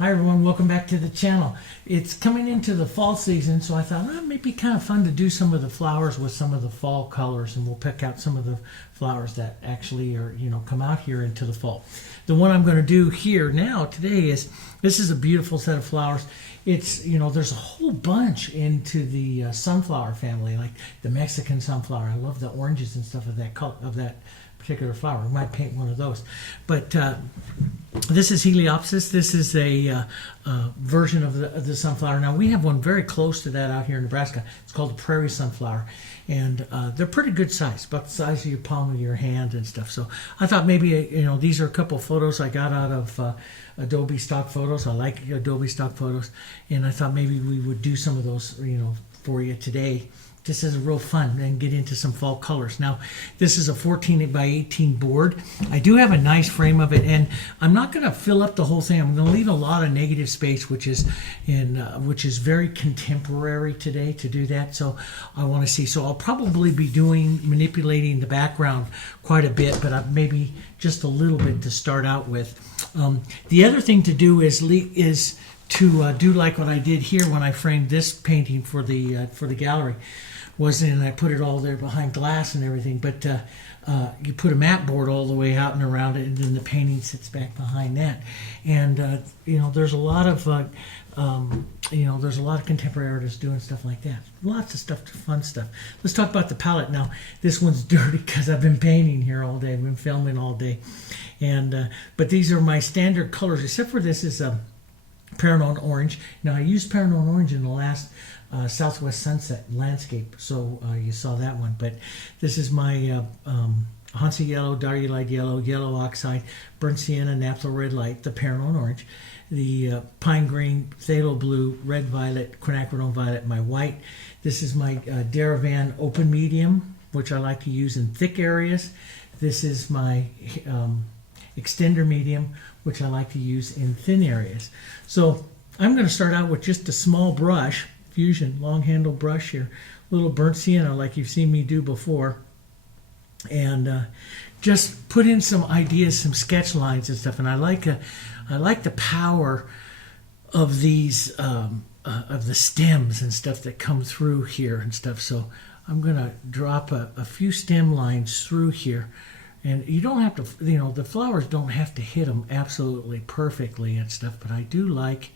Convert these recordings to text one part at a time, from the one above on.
Hi everyone, welcome back to the channel. It's coming into the fall season, so I thought it might be kind of fun to do some of the flowers with some of the fall colors, and we'll pick out some of the flowers that actually are, come out here into the fall. The one I'm going to do here now today this is a beautiful set of flowers. It's, there's a whole bunch into the sunflower family, like the Mexican sunflower. I love the oranges and stuff of that particular flower. I might paint one of those. But this is Heliopsis. This is a version of the sunflower. Now, we have one very close to that out here in Nebraska. It's called the prairie sunflower. And they're pretty good size, about the size of your palm of your hand and stuff. So I thought maybe, these are a couple photos I got out of Adobe stock photos. I like Adobe stock photos. And I thought maybe we would do some of those, for you today. This is real fun and get into some fall colors. Now, this is a 14 by 18 board. I do have a nice frame of it, and I'm not going to fill up the whole thing. I'm going to leave a lot of negative space, which is very contemporary today to do that. So I want to see. So I'll probably be manipulating the background quite a bit, but maybe just a little bit to start out with. The other thing to do is to do like what I did here when I framed this painting for the gallery. And I put it all there behind glass and everything, but you put a mat board all the way out and around it, and then the painting sits back behind that. And there's a lot of there's a lot of contemporary artists doing stuff like that. Lots of stuff, fun stuff. Let's talk about the palette now. This one's dirty because I've been painting here all day. I've been filming all day, and but these are my standard colors, except for this is Paranone Orange. Now, I used Paranone Orange in the last Southwest Sunset landscape, so you saw that one. But this is my Hansa Yellow, Darya Light Yellow, Yellow Oxide, Burnt Sienna, Naphtha Red Light, the Paranone Orange, the Pine Green, Phthalo Blue, Red Violet, Quinacridone Violet, my white. This is my Daravan Open Medium, which I like to use in thick areas. This is my Extender Medium, which I like to use in thin areas. So I'm going to start out with just a small brush, Fusion long handle brush here, little burnt sienna like you've seen me do before, and just put in some ideas, some sketch lines and stuff. And I like the power of these of the stems and stuff that come through here and stuff. So I'm going to drop a few stem lines through here. And you don't have to, the flowers don't have to hit them absolutely perfectly and stuff, but I do like,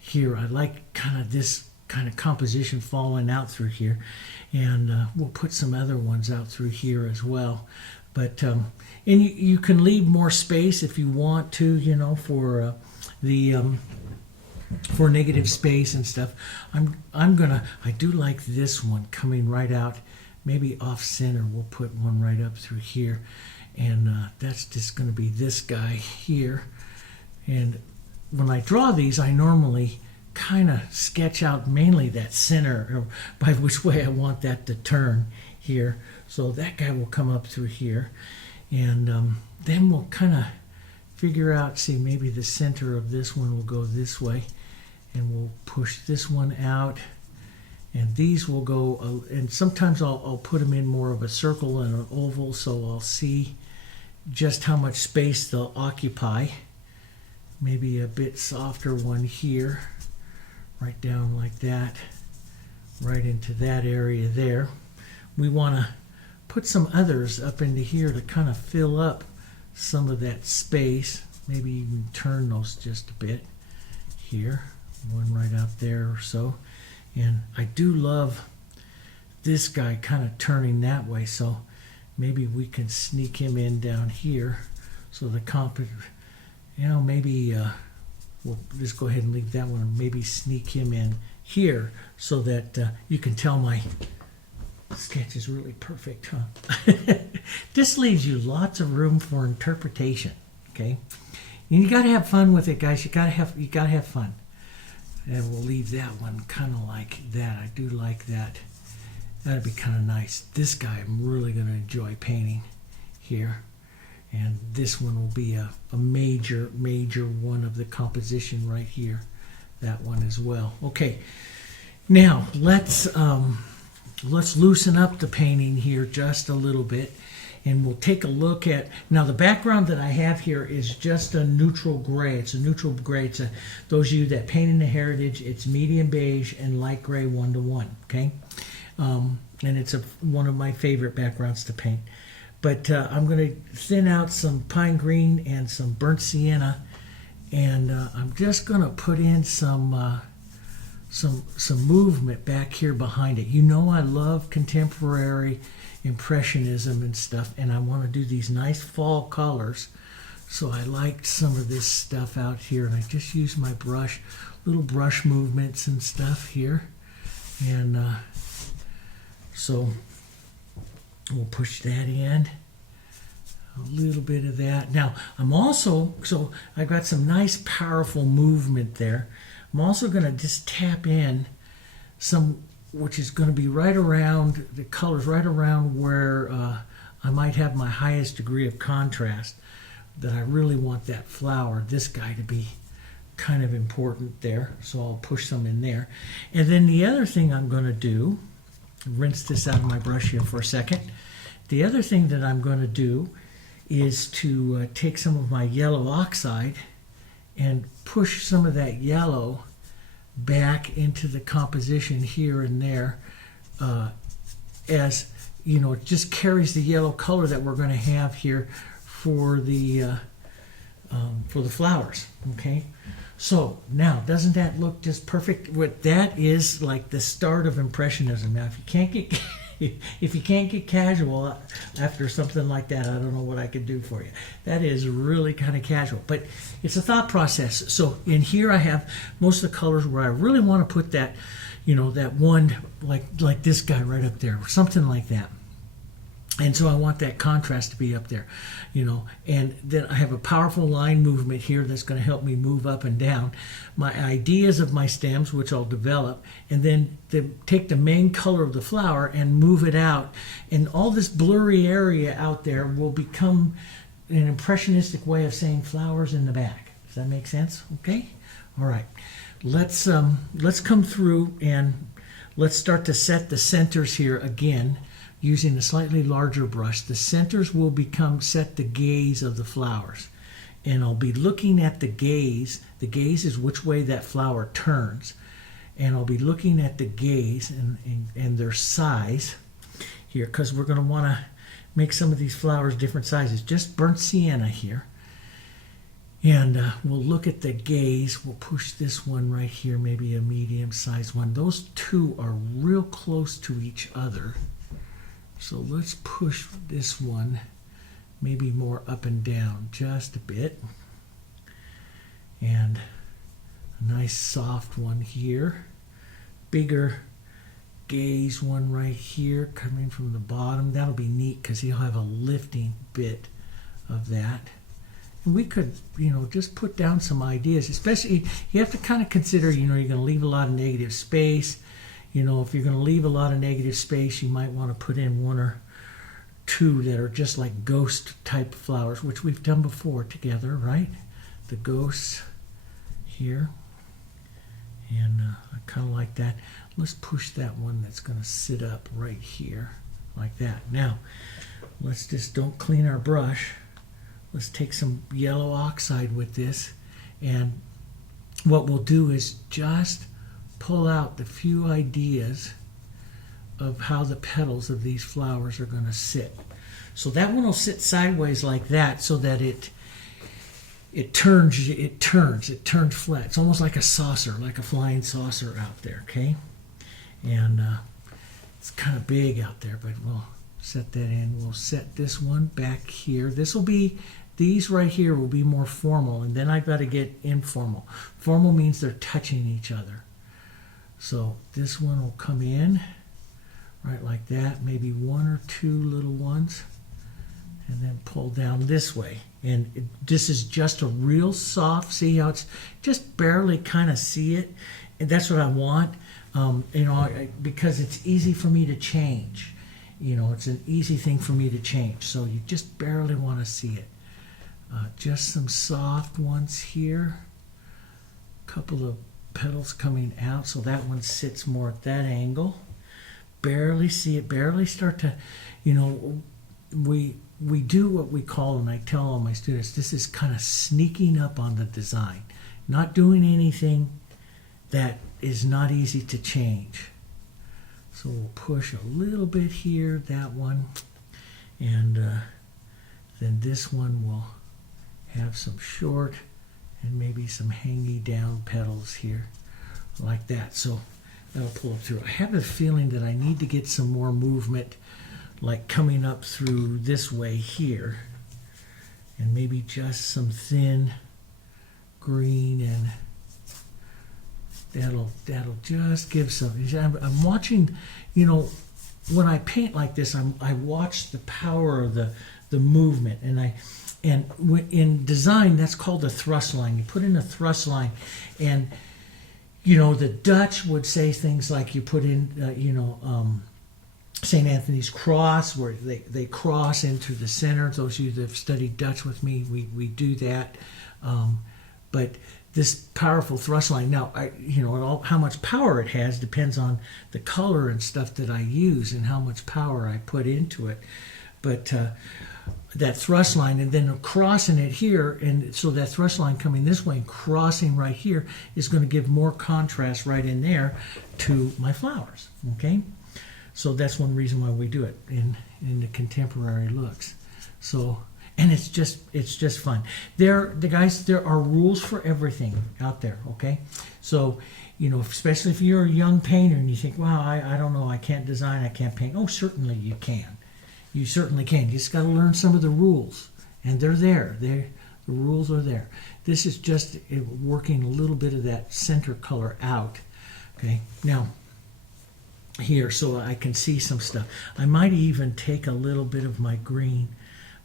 here, I like kind of this kind of composition falling out through here. And we'll put some other ones out through here as well. But, and you can leave more space if you want to, for for negative space and stuff. I do like this one coming right out. Maybe off center, we'll put one right up through here, and that's just going to be this guy here. And when I draw these, I normally kind of sketch out mainly that center, or by which way I want that to turn here. So that guy will come up through here, and then we'll kind of figure out, see, maybe the center of this one will go this way, and we'll push this one out. And these will go, and sometimes I'll put them in more of a circle and an oval, so I'll see just how much space they'll occupy. Maybe a bit softer one here, right down like that, right into that area there. We want to put some others up into here to kind of fill up some of that space. Maybe even turn those just a bit here, one right out there or so. And I do love this guy kind of turning that way, so maybe we can sneak him in down here. So the maybe we'll just go ahead and leave that one, and maybe sneak him in here so that you can tell my sketch is really perfect, huh? This leaves you lots of room for interpretation, okay? And you got to have fun with it, guys. You got to have fun. And we'll leave that one kind of like that. I do like that. That'd be kind of nice. This guy I'm really going to enjoy painting here. And this one will be a major one of the composition right here. That one as well. Okay. Now let's loosen up the painting here just a little bit. and we'll take a look at, now the background that I have here is just a neutral gray. It's a neutral gray. It's a, those of you that paint in the Heritage, it's medium beige and light gray 1:1, okay? And it's one of my favorite backgrounds to paint. But I'm going to thin out some pine green and some burnt sienna, and I'm just going to put in some movement back here behind it. You know I love contemporary Impressionism and stuff, and I want to do these nice fall colors. So I liked some of this stuff out here, and I just used my brush, little brush movements and stuff here. And so we'll push that in. A little bit of that. Now, I'm also, so I've got some nice powerful movement there. I'm also going to just tap in some, which is going to be right around, the colors right around where I might have my highest degree of contrast, that I really want that flower, this guy, to be kind of important there. So I'll push some in there. And then the other thing I'm going to do, rinse this out of my brush here for a second. The other thing that I'm going to do is to take some of my yellow oxide and push some of that yellow back into the composition here and there, as you know, it just carries the yellow color that we're going to have here for the flowers. Okay, so now doesn't that look just perfect? What that is like the start of Impressionism. Now, if you can't get casual after something like that, I don't know what I could do for you. That is really kind of casual, but it's a thought process. So in here I have most of the colors where I really want to put that, you know, that one, like this guy right up there, or something like that. And so I want that contrast to be up there, you know. And then I have a powerful line movement here that's going to help me move up and down. My ideas of my stems, which I'll develop, and then take the main color of the flower and move it out. And all this blurry area out there will become an impressionistic way of saying flowers in the back. Does that make sense? Okay? All right. Let's come through and let's start to set the centers here again. Using a slightly larger brush, the centers will set the gaze of the flowers. And I'll be looking at the gaze. The gaze is which way that flower turns. And I'll be looking at the gaze and their size here, because we're going to want to make some of these flowers different sizes. Just burnt sienna here. And we'll look at the gaze. We'll push this one right here, maybe a medium-sized one. Those two are real close to each other. So let's push this one maybe more up and down just a bit. And a nice soft one here. Bigger gaze one right here coming from the bottom. That'll be neat because he'll have a lifting bit of that. And we could, you know, just put down some ideas. Especially, you have to kind of consider, you know, you're going to leave a lot of negative space. You know, if you're going to leave a lot of negative space, you might want to put in one or two that are just like ghost type flowers, which we've done before together, right? The ghosts here. And I kind of like that. Let's push that one that's going to sit up right here like that. Now, let's just don't clean our brush. Let's take some yellow oxide with this. And what we'll do is just pull out the few ideas of how the petals of these flowers are going to sit. So that one will sit sideways like that, so that it turns flat. It's almost like a saucer, like a flying saucer out there, okay? And it's kind of big out there, but we'll set that in. We'll set this one back here. These right here will be more formal, and then I've got to get informal. Formal means they're touching each other. So this one will come in right like that, maybe one or two little ones, and then pull down this way. And this is just a real soft, see how it's just barely kind of see it. And that's what I want, you know, because it's easy for me to change. You know, it's an easy thing for me to change. So you just barely want to see it. Just some soft ones here. A couple of petals coming out, so that one sits more at that angle. Barely see it, barely start to, you know, we do what we call, and I tell all my students, this is kind of sneaking up on the design, not doing anything that is not easy to change. So we'll push a little bit here, that one, and then this one will have some short and maybe some hangy down petals here, like that. So that'll pull up through. I have a feeling that I need to get some more movement, like coming up through this way here, and maybe just some thin green, and that'll just give some. I'm watching, you know, when I paint like this, I watch the power of the movement, and in design that's called a thrust line. You put in a thrust line, and you know the Dutch would say things like you put in St. Anthony's cross, where they cross into the center. Those of you that have studied Dutch with me, we do that. But this powerful thrust line, now, how much power it has depends on the color and stuff that I use and how much power I put into it. But that thrust line, and then crossing it here, and so that thrust line coming this way and crossing right here is going to give more contrast right in there to my flowers, okay? So that's one reason why we do it in the contemporary looks. So, and it's just fun. There are rules for everything out there, okay? So, you know, especially if you're a young painter and you think, wow, I don't know, I can't design, I can't paint. Oh, certainly you can. You certainly can. You just got to learn some of the rules, and they're there. The rules are there. This is just working a little bit of that center color out, okay? Now, here, so I can see some stuff. I might even take a little bit of my green,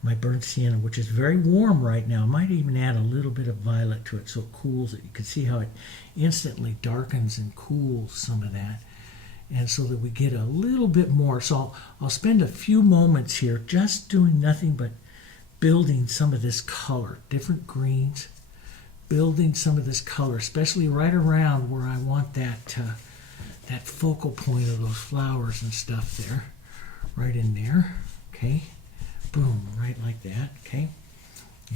my burnt sienna, which is very warm right now. I might even add a little bit of violet to it so it cools it. You can see how it instantly darkens and cools some of that. And so that we get a little bit more. So I'll spend a few moments here just doing nothing but building some of this color, different greens, building some of this color, especially right around where I want that focal point of those flowers and stuff there, right in there, okay? Boom, right like that, okay?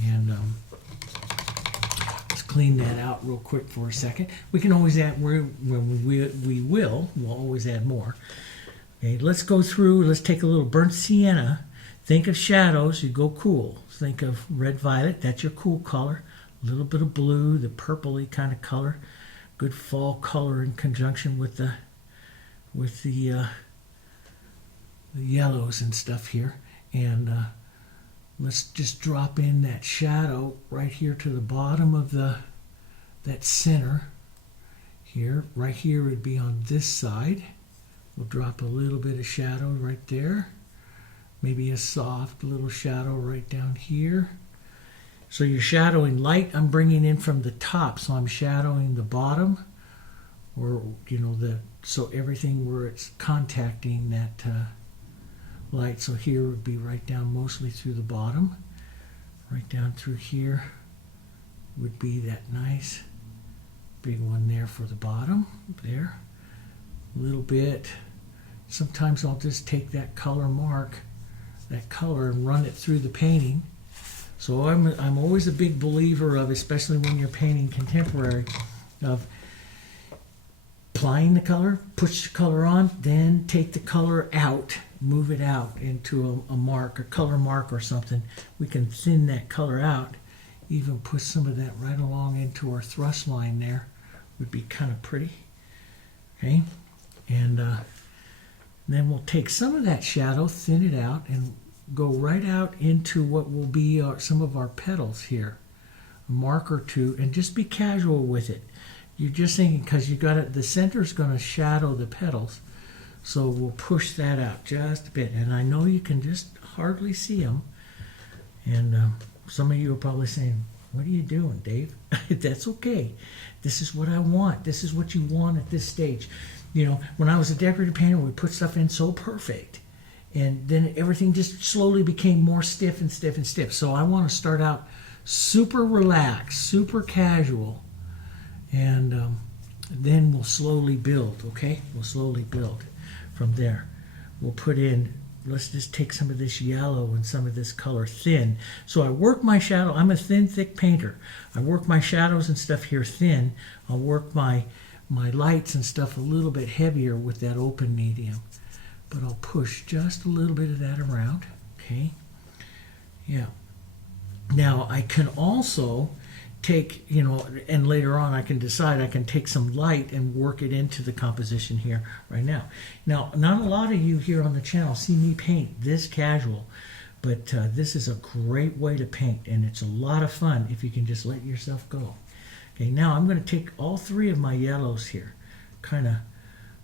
And let's clean that out real quick for a second. We can always add, we'll always add more. Okay, let's go through, let's take a little burnt sienna. Think of shadows, you go cool. Think of red violet, that's your cool color. A little bit of blue, the purpley kind of color. Good fall color in conjunction with the yellows and stuff here. And let's just drop in that shadow right here to the bottom of that center here. Right here would be on this side. We'll drop a little bit of shadow right there. Maybe a soft little shadow right down here. So you're shadowing light. I'm bringing in from the top, so I'm shadowing the bottom, or so everything where it's contacting that light. So here would be right down mostly through the bottom. Right down through here would be that nice big one there for the bottom. There. A little bit. Sometimes I'll just take that color mark, that color, and run it through the painting. So I'm always a big believer of, especially when you're painting contemporary, of applying the color, push the color on, then take the color out, move it out into a mark, a color mark or something. We can thin that color out, even push some of that right along into our thrust line there. Would be kind of pretty. Okay, and then we'll take some of that shadow, thin it out, and go right out into what will be some of our petals here. A mark or two, and just be casual with it. You're just thinking, because you got it, the center is going to shadow the petals, so we'll push that out just a bit. And I know you can just hardly see them, and some of you are probably saying, "What are you doing, Dave?" That's okay. This is what I want. This is what you want at this stage. You know, when I was a decorative painter, we put stuff in so perfect, and then everything just slowly became more stiff and stiff and stiff. So I want to start out super relaxed, super casual, and then we'll slowly build, okay? We'll slowly build from there. We'll put in let's just take some of this yellow and some of this color thin. So I work my shadow. I'm a thin, thick painter. I work my shadows and stuff here thin. I'll work my lights and stuff a little bit heavier with that open medium. But I'll push just a little bit of that around. Okay. Yeah. Now I can also take, you know, and later on I can decide I can take some light and work it into the composition here right now. Now, not a lot of you here on the channel see me paint this casual, but this is a great way to paint, and it's a lot of fun if you can just let yourself go. Okay, now I'm going to take all three of my yellows here, kind of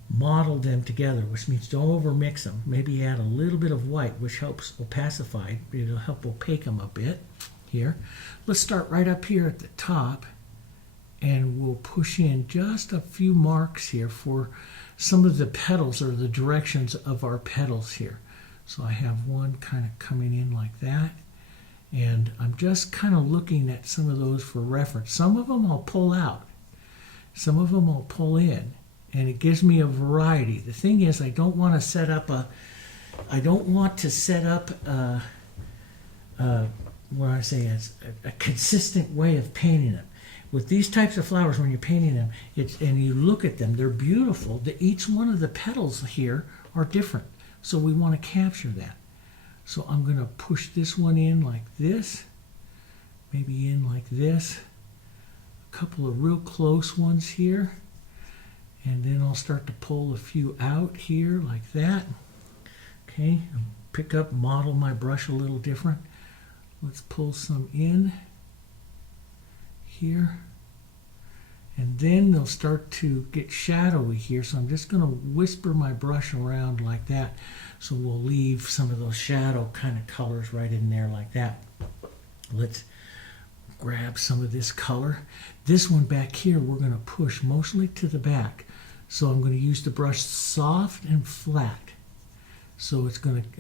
model them together, which means don't overmix them. Maybe add a little bit of white, which helps opacify. It'll help opaque them a bit here. Let's start right up here at the top, and we'll push in just a few marks here for some of the petals, or the directions of our petals here. So I have one kind of coming in like that, and I'm just kind of looking at some of those for reference. Some of them I'll pull out, some of them I'll pull in, and it gives me a variety. The thing is, I don't want to set up what I say is a consistent way of painting them. With these types of flowers, when you're painting them, and you look at them, they're beautiful. Each one of the petals here are different, so we want to capture that. So I'm going to push this one in like this, maybe in like this, a couple of real close ones here, and then I'll start to pull a few out here like that. Okay, pick up, model my brush a little different. Let's pull some in here, and then they'll start to get shadowy here, so I'm just going to whisper my brush around like that, so we'll leave some of those shadow kind of colors right in there like that. Let's grab some of this color. This one back here we're going to push mostly to the back, so I'm going to use the brush soft and flat. So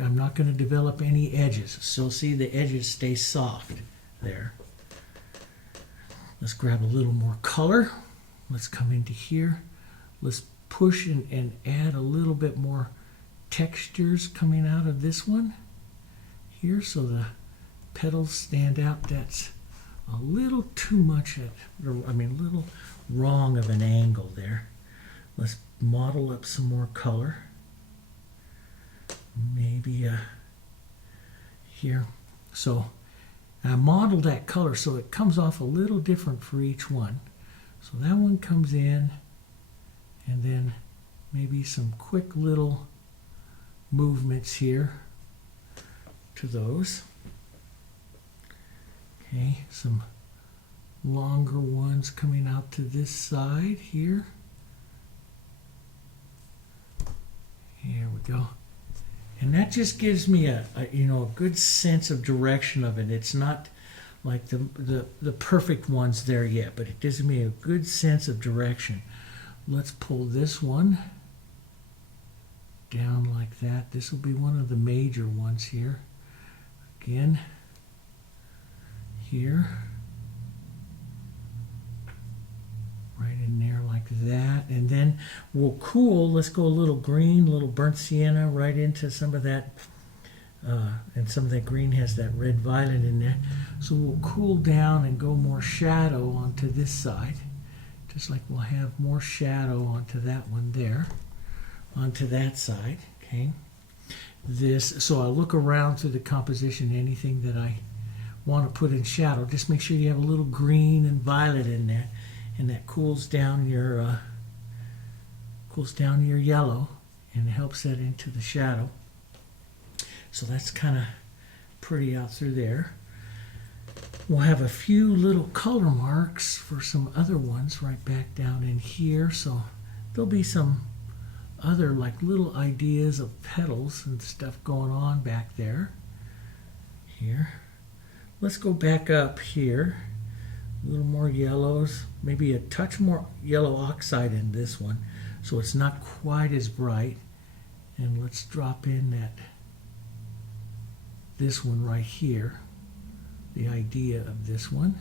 I'm not going to develop any edges. So see, the edges stay soft there. Let's grab a little more color. Let's come into here. Let's push and add a little bit more textures coming out of this one here, so the petals stand out. That's a little too much, a little wrong of an angle there. Let's model up some more color. Maybe here. So I modeled that color so it comes off a little different for each one. So that one comes in, and then maybe some quick little movements here to those. Okay, some longer ones coming out to this side here. Here we go. And that just gives me a good sense of direction of it. It's not like the perfect ones there yet, but it gives me a good sense of direction. Let's pull this one down like that. This will be one of the major ones here. Again, here. Right in there like that, and then we'll cool. Let's go a little green, a little burnt sienna right into some of that, and some of that green has that red violet in there. So we'll cool down and go more shadow onto this side, just like we'll have more shadow onto that one there, onto that side. Okay, so I'll look around through the composition, anything that I want to put in shadow. Just make sure you have a little green and violet in there. And that cools down your yellow and helps that into the shadow. So that's kind of pretty out through there. We'll have a few little color marks for some other ones right back down in here. So there'll be some other like little ideas of petals and stuff going on back there. Here. Let's go back up here. A little more yellows, maybe a touch more yellow oxide in this one, so it's not quite as bright. And let's drop in this one right here, the idea of this one.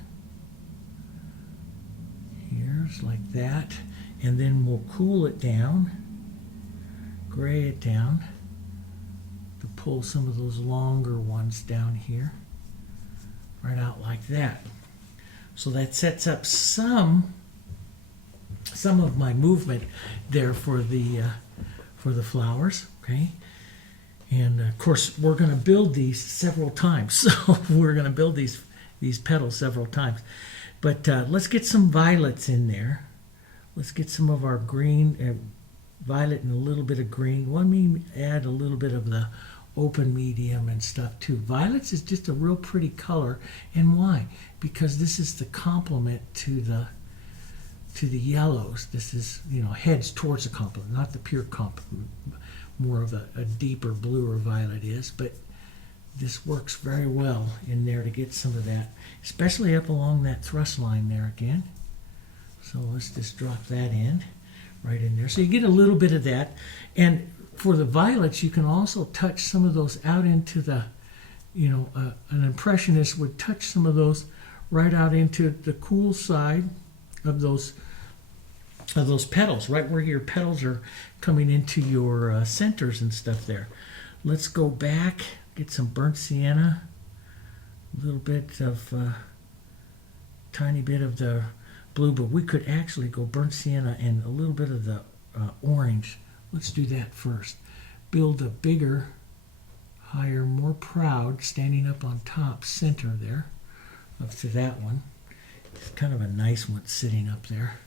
Here's like that, and then we'll cool it down, gray it down, to pull some of those longer ones down here, right out like that. So that sets up some of my movement there for the flowers, okay? And of course, we're going to build these several times. So we're going to build these petals several times. But let's get some violets in there. Let's get some of our green, violet and a little bit of green. Let me add a little bit of the open medium and stuff too. Violets is just a real pretty color. And why? Because this is the complement to the yellows. This is, heads towards the complement, not the pure complement. More of a deeper blue or violet is, but this works very well in there to get some of that, especially up along that thrust line there again. So let's just drop that in, right in there. So you get a little bit of that. And for the violets, you can also touch some of those out into the, an impressionist would touch some of those right out into the cool side of those petals, right where your petals are coming into your centers and stuff there. Let's go back, get some burnt sienna, a little bit of, tiny bit of the blue, but we could actually go burnt sienna and a little bit of the orange. Let's do that first. Build a bigger, higher, more proud, standing up on top center there, up to that one. It's kind of a nice one sitting up there.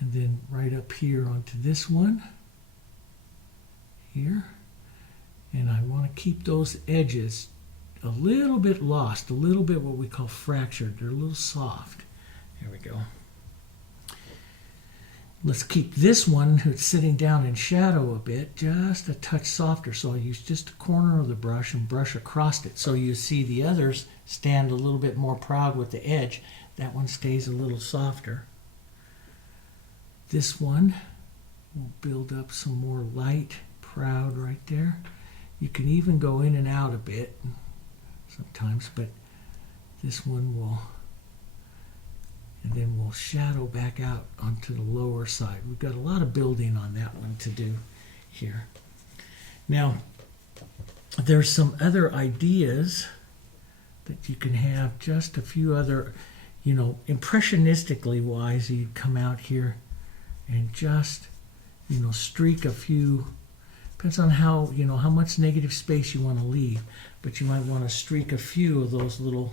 And then right up here onto this one, here. And I want to keep those edges a little bit lost, a little bit what we call fractured. They're a little soft. There we go. Let's keep this one who's sitting down in shadow a bit, just a touch softer. So I use just a corner of the brush and brush across it. So you see the others stand a little bit more proud with the edge. That one stays a little softer. This one will build up some more light, proud right there. You can even go in and out a bit sometimes, but this one will, and then we'll shadow back out onto the lower side. We've got a lot of building on that one to do here. Now, there's some other ideas that you can have, just a few other, impressionistically wise, you'd come out here and just, streak a few, depends on how, how much negative space you want to leave, but you might want to streak a few of those little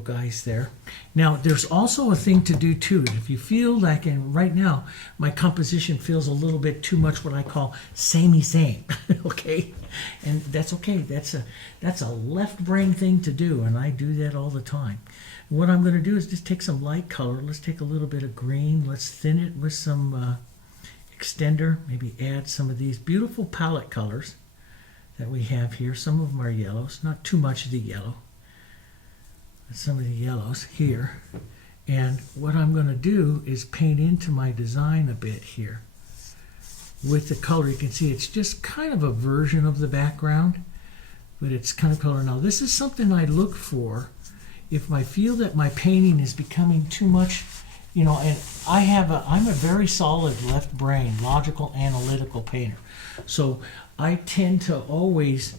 guys there. Now, there's also a thing to do too. If you feel like, and right now, my composition feels a little bit too much what I call samey-same, okay? And that's okay. That's a left brain thing to do, and I do that all the time. What I'm going to do is just take some light color. Let's take a little bit of green. Let's thin it with some extender. Maybe add some of these beautiful palette colors that we have here. Some of them are yellows, not too much of the yellow. Some of the yellows here. And what I'm going to do is paint into my design a bit here with the color. You can see it's just kind of a version of the background, but it's kind of color. Now this is something I look for if I feel that my painting is becoming too much, and I'm a very solid left brain, logical, analytical painter. So I tend to always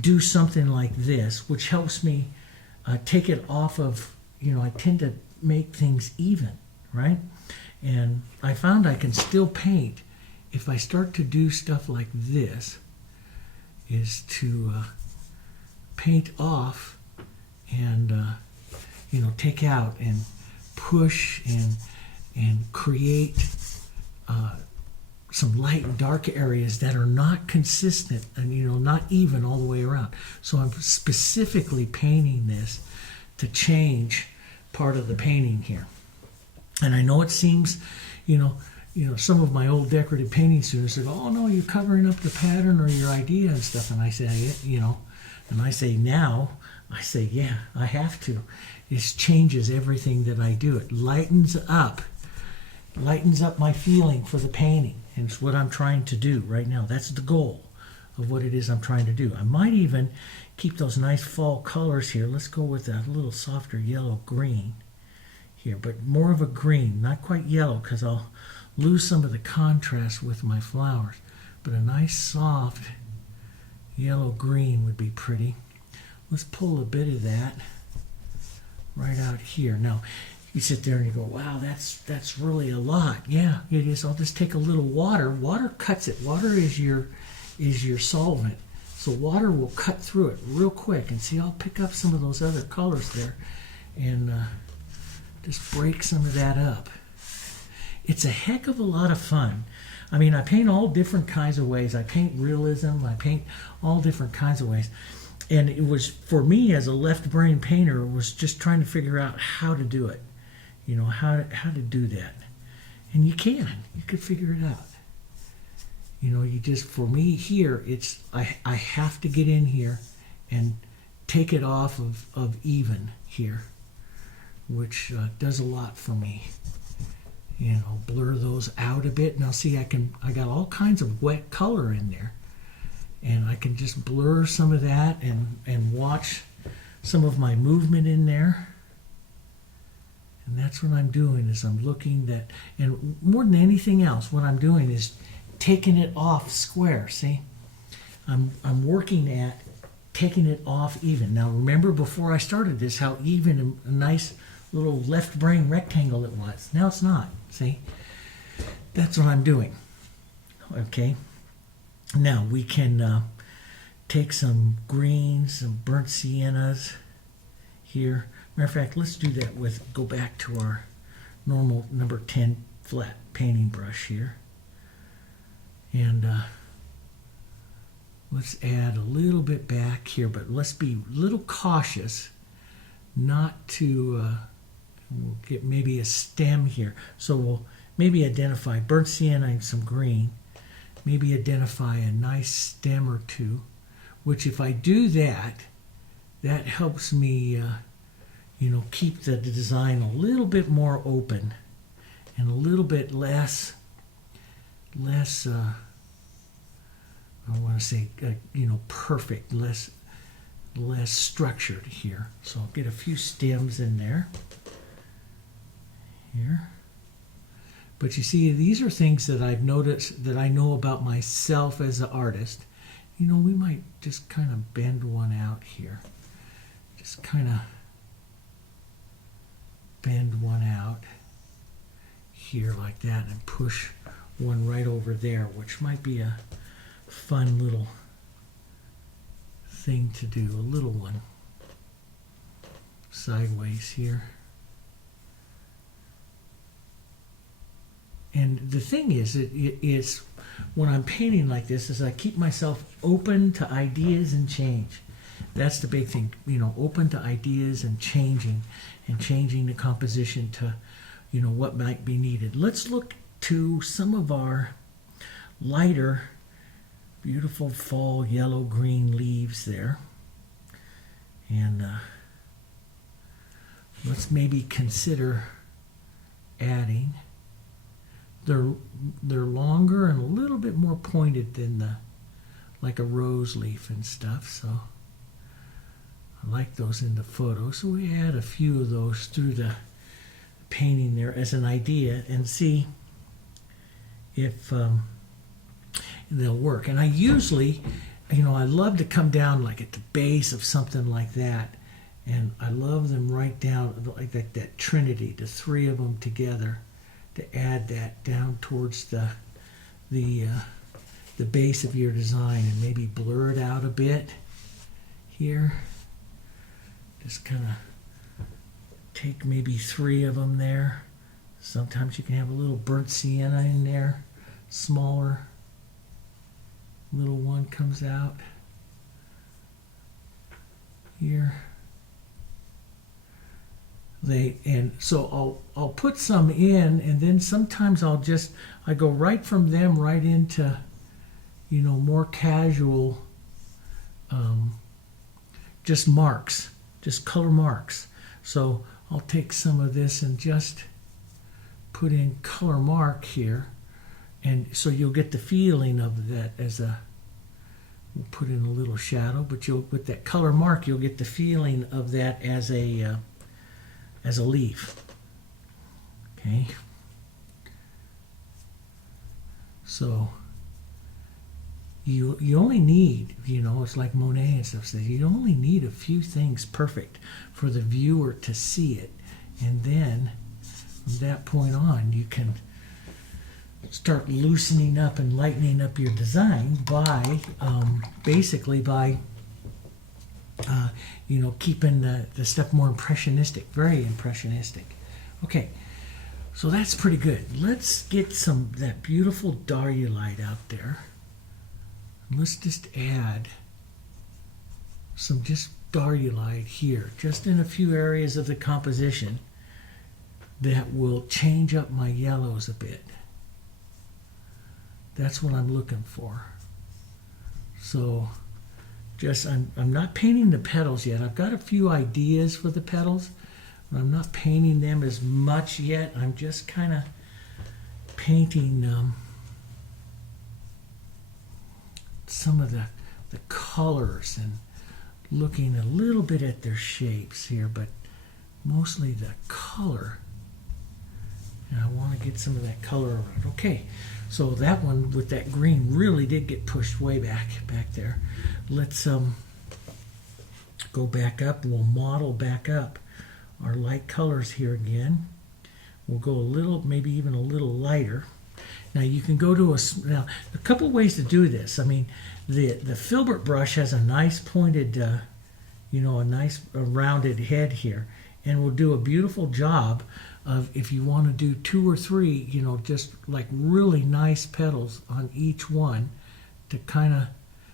do something like this, which helps me take it off of, I tend to make things even, right? And I found I can still paint if I start to do stuff like this, is to paint off and, take out and push and create some light and dark areas that are not consistent and, not even all the way around. So I'm specifically painting this to change part of the painting here. And I know it seems, some of my old decorative painting students say, oh no, you're covering up the pattern or your idea and stuff. And I say, yeah, I have to. This changes everything that I do. It lightens up my feeling for the painting. And it's what I'm trying to do right now. That's the goal of what it is I'm trying to do. I might even keep those nice fall colors here. Let's go with a little softer yellow green here, but more of a green, not quite yellow, because I'll lose some of the contrast with my flowers, but a nice soft Yellow-green would be pretty. Let's pull a bit of that right out here. Now, you sit there and you go, wow, that's really a lot. Yeah, it is. I'll just take a little water. Water cuts it. Water is your solvent. So water will cut through it real quick. And see, I'll pick up some of those other colors there and just break some of that up. It's a heck of a lot of fun. I mean, I paint all different kinds of ways. I paint realism. I paint all different kinds of ways. And it was, for me as a left brain painter, was just trying to figure out how to do it. You know, how to do that. And you can. You could figure it out. You know, you just, for me here, it's, I have to get in here and take it off of even here, which does a lot for me. And I'll blur those out a bit. Now see, I got all kinds of wet color in there. And I can just blur some of that and watch some of my movement in there. And that's what I'm doing, is I'm looking that, and more than anything else, what I'm doing is taking it off square, see? I'm working at taking it off even. Now remember before I started this how even a nice little left brain rectangle it was. Now it's not, see? That's what I'm doing, okay? Now we can take some greens, some burnt siennas here. Matter of fact, let's do that with, go back to our normal number 10 flat painting brush here. And let's add a little bit back here, but let's be a little cautious not to, we'll get maybe a stem here. So we'll maybe identify burnt sienna and some green, maybe identify a nice stem or two, which if I do that, that helps me you know, keep the design a little bit more open and a little bit less I want to say you know, perfect, less structured here. So I'll get a few stems in there here. But you see, these are things that I've noticed, that I know about myself as an artist. You know, we might just kind of bend one out here. Just kind of bend one out here like that and push one right over there, which might be a fun little thing to do, a little one sideways here. And the thing is, it's when I'm painting like this, is I keep myself open to ideas and change. That's the big thing, you know, open to ideas and changing the composition to, you know, what might be needed. Let's look to some of our lighter, beautiful fall yellow-green leaves there. And let's maybe consider adding. They're longer and a little bit more pointed than like a rose leaf and stuff, so I like those in the photo. So we add a few of those through the painting there as an idea and see if they'll work. And I usually, you know, I love to come down like at the base of something like that, and I love them right down like that trinity, the three of them together, to add that down towards the base of your design, and maybe blur it out a bit here. Just kind of take maybe three of them there. Sometimes you can have a little burnt sienna in there, smaller little one comes out here. And so I'll put some in, and then sometimes I go right from them right into, you know, more casual, just marks, just color marks. So I'll take some of this and just put in color mark here, and so you'll get the feeling of that as a, we'll put in a little shadow, but with that color mark you'll get the feeling of that as a leaf. Okay, you only need, it's like Monet and stuff says, you only need a few things perfect for the viewer to see it. And then from that point on, you can start loosening up and lightening up your design by basically by keeping the stuff more impressionistic, very impressionistic. Okay, so that's pretty good. Let's get that beautiful diarylite out there. Let's just add some just diarylite here, just in a few areas of the composition that will change up my yellows a bit. That's what I'm looking for. So I'm not painting the petals yet. I've got a few ideas for the petals, but I'm not painting them as much yet. I'm just kind of painting some of the colors and looking a little bit at their shapes here, but mostly the color. And I want to get some of that color around. Okay, so that one with that green really did get pushed way back there. Let's go back up. We'll model back up our light colors here again. We'll go a little, maybe even a little lighter. Now you can go to a couple of ways to do this. I mean, the filbert brush has a nice pointed, a nice rounded head here, and will do a beautiful job of, if you want to do 2 or 3, just like really nice petals on each one to kind of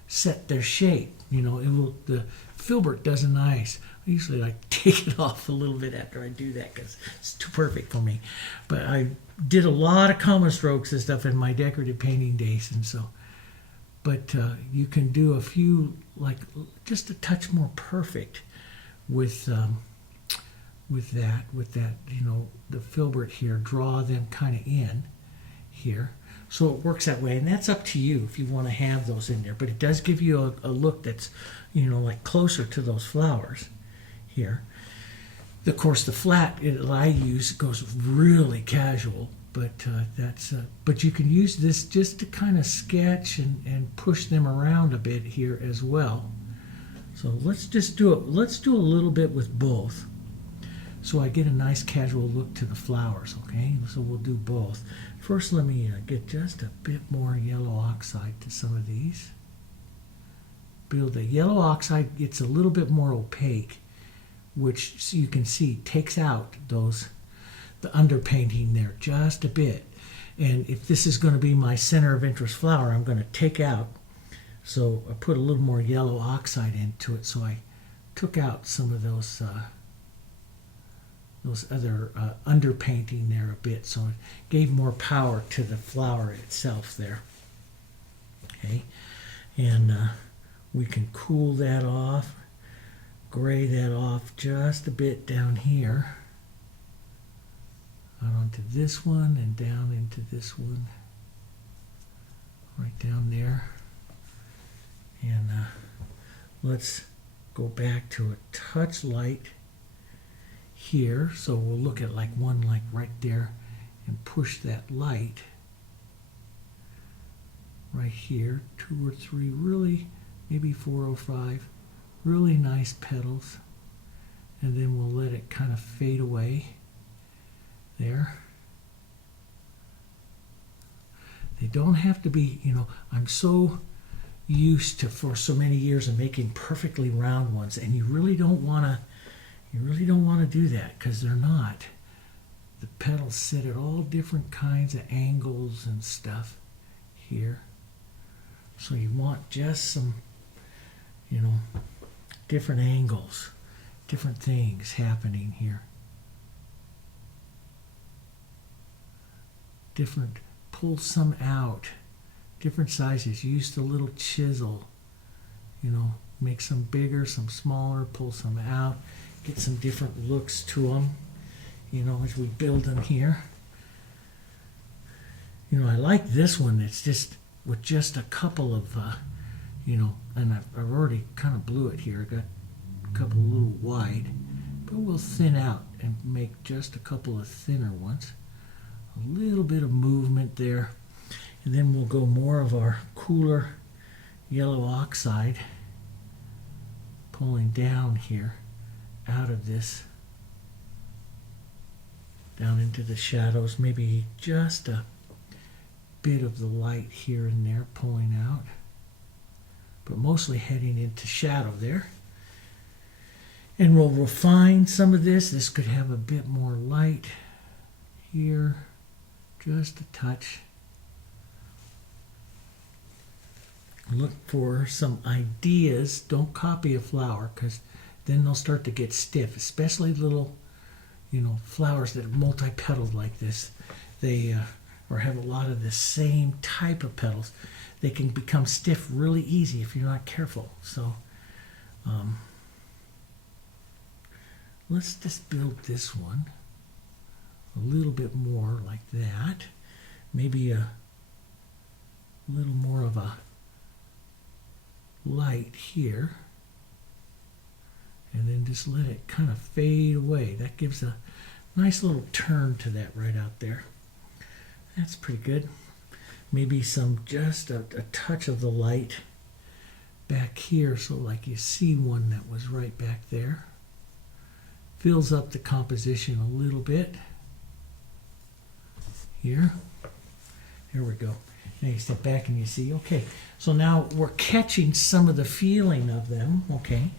set their shape. The filbert does a nice. I usually like take it off a little bit after I do that because it's too perfect for me. But I did a lot of comma strokes and stuff in my decorative painting days, and so. But you can do a few, like just a touch more perfect with that, the filbert here. Draw them kind of in here, so it works that way, and that's up to you if you want to have those in there. But it does give you a look that's, like closer to those flowers here. Of course, the flat that I use goes really casual, but but you can use this just to kind of sketch and push them around a bit here as well. So let's just do it. Let's do a little bit with both, so I get a nice casual look to the flowers. Okay, so we'll do both. First, let me get just a bit more yellow oxide to some of these. Build the yellow oxide gets a little bit more opaque, which, so you can see, takes out the underpainting there just a bit. And if this is going to be my center of interest flower, I'm going to take out, so I put a little more yellow oxide into it, so I took out some of those other underpainting there a bit, so it gave more power to the flower itself there. Okay, and we can cool that off, gray that off just a bit down here, out onto this one and down into this one, right down there. And let's go back to a touch light here. So we'll look at like one like right there and push that light right here, 2 or 3, really, maybe 4 or 5, really nice petals, and then we'll let it kind of fade away there. They don't have to be, I'm so used to, for so many years, of making perfectly round ones, and you really don't want to do that, because they're not. The petals sit at all different kinds of angles and stuff here. So you want just some, different angles, different things happening here. Pull some out, different sizes. Use the little chisel, make some bigger, some smaller, pull some out, get some different looks to them, as we build them here. I like this one. It's just with just a couple of, and I've already kind of blew it here. I got a couple a little wide, but we'll thin out and make just a couple of thinner ones. A little bit of movement there, and then we'll go more of our cooler yellow oxide pulling down here out of this, down into the shadows, maybe just a bit of the light here and there pulling out, but mostly heading into shadow there. And we'll refine some of this. This could have a bit more light here, just a touch. Look for some ideas. Don't copy a flower, because then they'll start to get stiff, especially little, flowers that are multi-petaled like this. They or have a lot of the same type of petals. They can become stiff really easy if you're not careful. So let's just build this one a little bit more like that. Maybe a little more of a light here, and then just let it kind of fade away. That gives a nice little turn to that right out there. That's pretty good. Maybe just a touch of the light back here, so like you see one that was right back there. Fills up the composition a little bit here. There we go. Now you step back and you see, okay, so now we're catching some of the feeling of them, okay.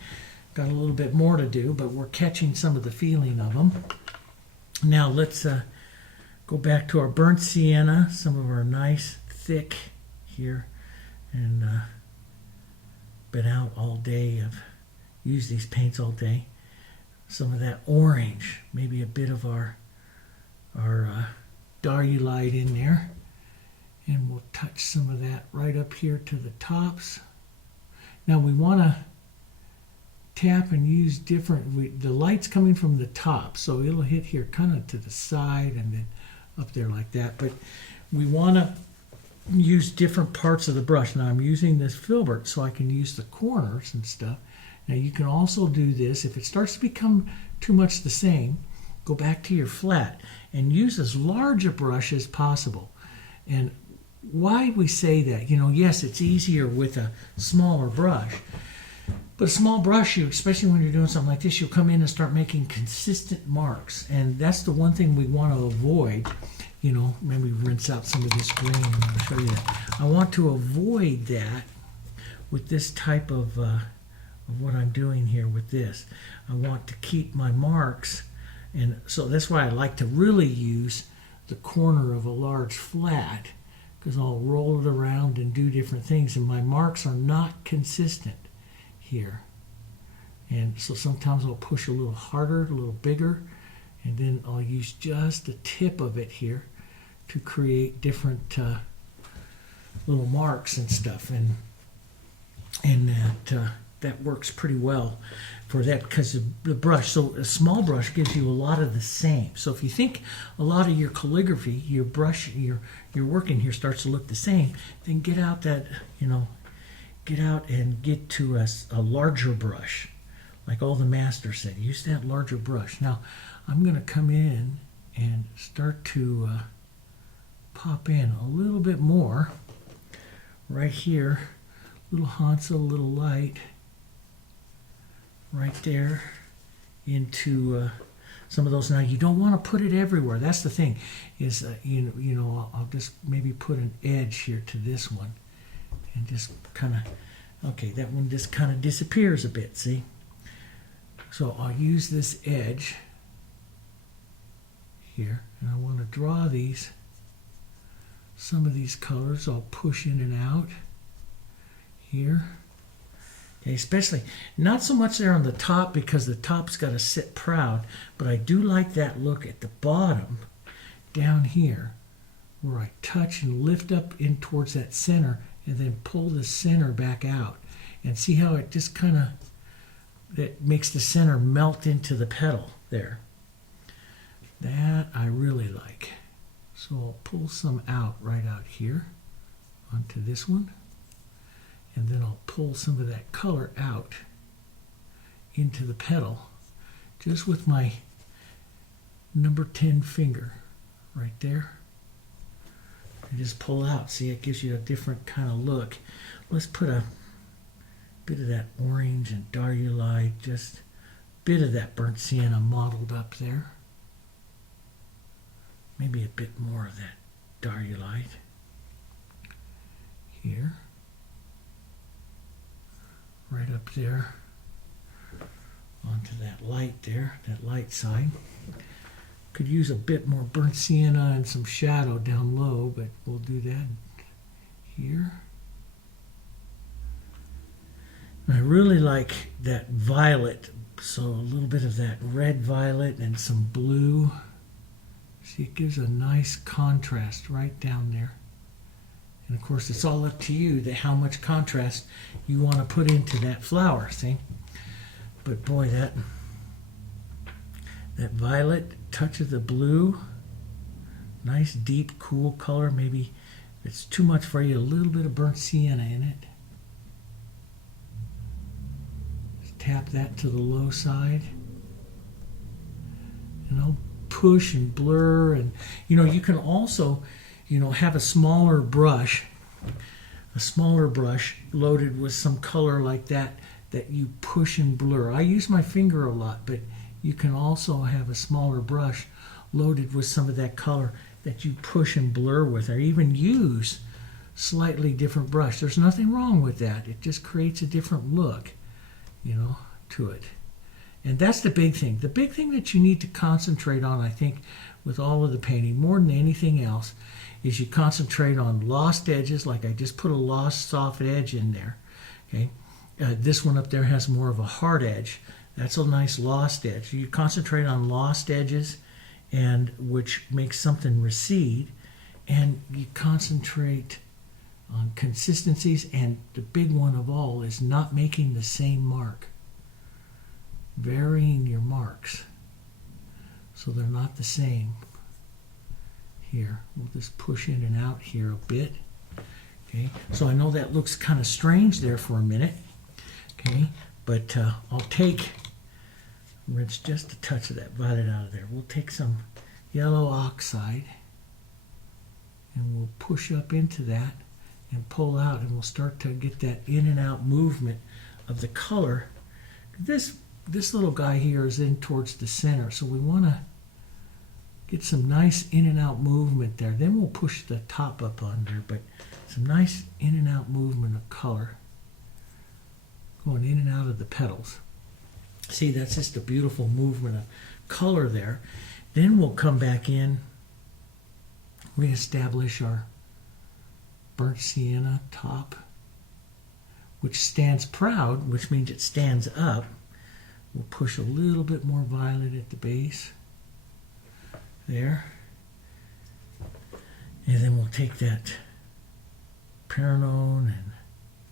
Got a little bit more to do, but we're catching some of the feeling of them. Now let's go back to our burnt sienna, some of our nice thick here, and been out all day. I've used these paints all day. Some of that orange, maybe a bit of our diarylite in there. And we'll touch some of that right up here to the tops. Now we want to tap and use different, the light's coming from the top, so it'll hit here kind of to the side and then up there like that. But we want to use different parts of the brush. Now I'm using this filbert so I can use the corners and stuff. Now you can also do this, if it starts to become too much the same, go back to your flat and use as large a brush as possible. And why we say that, yes, it's easier with a smaller brush, but a small brush, especially when you're doing something like this, you'll come in and start making consistent marks, and that's the one thing we want to avoid. Maybe rinse out some of this green, and I'll show you that. I want to avoid that with this type of what I'm doing here with this. I want to keep my marks, and so that's why I like to really use the corner of a large flat, because I'll roll it around and do different things, and my marks are not consistent here. And so sometimes I'll push a little harder, a little bigger, and then I'll use just the tip of it here to create different little marks and stuff, and that works pretty well for that, because the brush, so a small brush gives you a lot of the same. So if you think a lot of your calligraphy, your brush, your work in here starts to look the same, then get out that, get out and get to a larger brush. Like all the masters said, use that larger brush. Now I'm going to come in and start to pop in a little bit more right here, little haunts, a little light right there into some of those. Now you don't want to put it everywhere. That's the thing, is I'll just maybe put an edge here to this one, and just kind of, okay, that one just kind of disappears a bit, see? So I'll use this edge here, and I want to draw these, some of these colors. I'll push in and out here. Okay, especially not so much there on the top, because the top's got to sit proud, but I do like that look at the bottom down here, where I touch and lift up in towards that center and then pull the center back out, and see how it just kind of, that makes the center melt into the petal there. That I really like. So I'll pull some out right out here onto this one, and then I'll pull some of that color out into the petal just with my number 10 finger right there. And just pull out. See, it gives you a different kind of look. Let's put a bit of that orange and diarylite, just a bit of that burnt sienna mottled up there. Maybe a bit more of that diarylite here, right up there onto that light there, that light side. Could use a bit more burnt sienna and some shadow down low, but we'll do that here. And I really like that violet, so a little bit of that red violet and some blue. See, it gives a nice contrast right down there. And of course, it's all up to you that how much contrast you want to put into that flower, see? But boy, that violet, touch of the blue, nice deep cool color. Maybe if it's too much for you, a little bit of burnt sienna in it. Just tap that to the low side. And I'll push and blur, and you can also have a smaller brush loaded with some color like that you push and blur. I use my finger a lot, but you can also have a smaller brush loaded with some of that color that you push and blur with, or even use slightly different brush. There's nothing wrong with that. It just creates a different look, to it. And that's the big thing. The big thing that you need to concentrate on, I think, with all of the painting, more than anything else, is you concentrate on lost edges. Like I just put a lost soft edge in there. Okay, this one up there has more of a hard edge. That's a nice lost edge. You concentrate on lost edges, and which makes something recede, and you concentrate on consistencies. And the big one of all is not making the same mark. Varying your marks so they're not the same. Here, we'll just push in and out here a bit. Okay, so I know that looks kind of strange there for a minute. Okay, but I'll rinse just a touch of that violet out of there. We'll take some yellow oxide and we'll push up into that and pull out, and we'll start to get that in and out movement of the color. This little guy here is in towards the center, so we want to get some nice in and out movement there. Then we'll push the top up on there, but some nice in and out movement of color going in and out of the petals. See, that's just a beautiful movement of color there. Then we'll come back in, reestablish our burnt sienna top, which stands proud, which means it stands up. We'll push a little bit more violet at the base there. And then we'll take that Peronone and